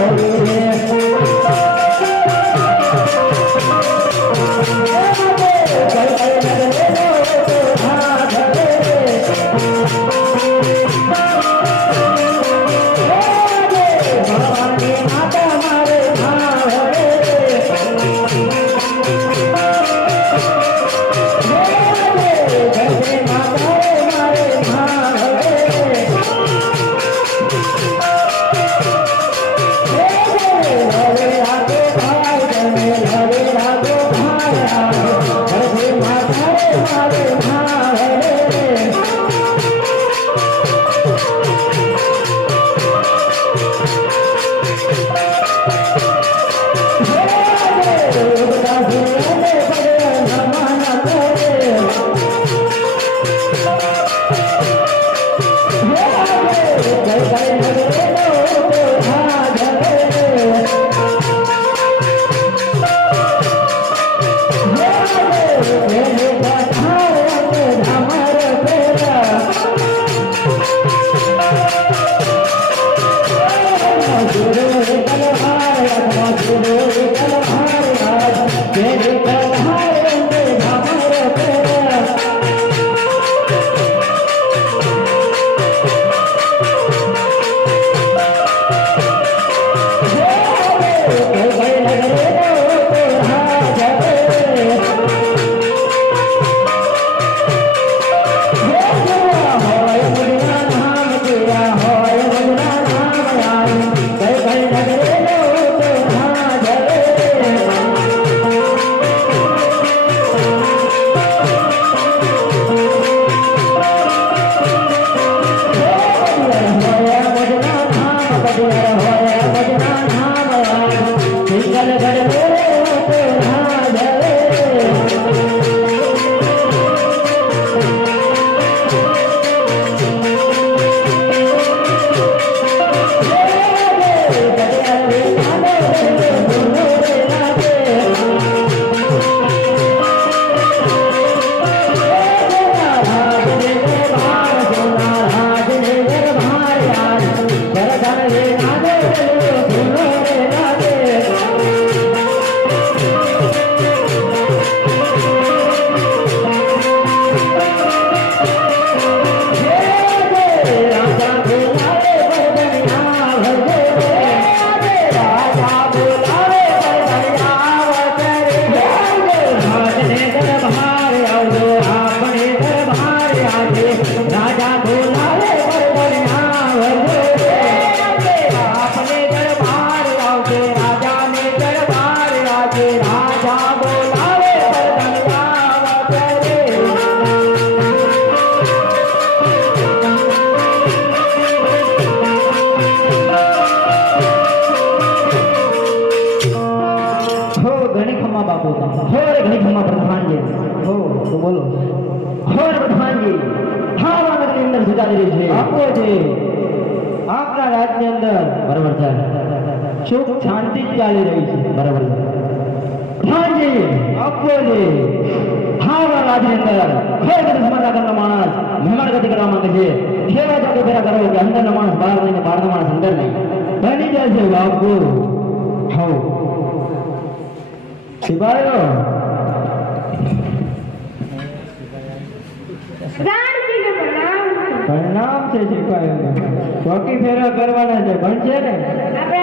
Oh, રાજા ઢોલ ઘણી ખમ્મા બાપુ હો રે ઘણી ખમ્મા પ્રધાનજી હો તો બોલો હો રે પ્રધાનજી હા વાનગરની અંદર સુધારી રહી છે આપો છે આપના રાજ્યની અંદર બરાબર છે સુખ શાંતિ જ ચાલી રહી છે બરાબર છે પ્રધાનજી આપો છે હા વાળા રાજની અંદર ખરેખર દુશ્મનના ઘરનો માણસ મહેમાન ગતિ કરવા માંગે છે સેવા તો પેલા કરો કે અંદરનો માણસ બહાર નહીં ને બહારનો માણસ અંદર નહીં બની જશે બાપુ હો શિવાયો રાણજીને બોલાવું છું. પ્રણામ છે શિવાયો ચોકી ફેરા કરવાના છે ભણશે ને આપણે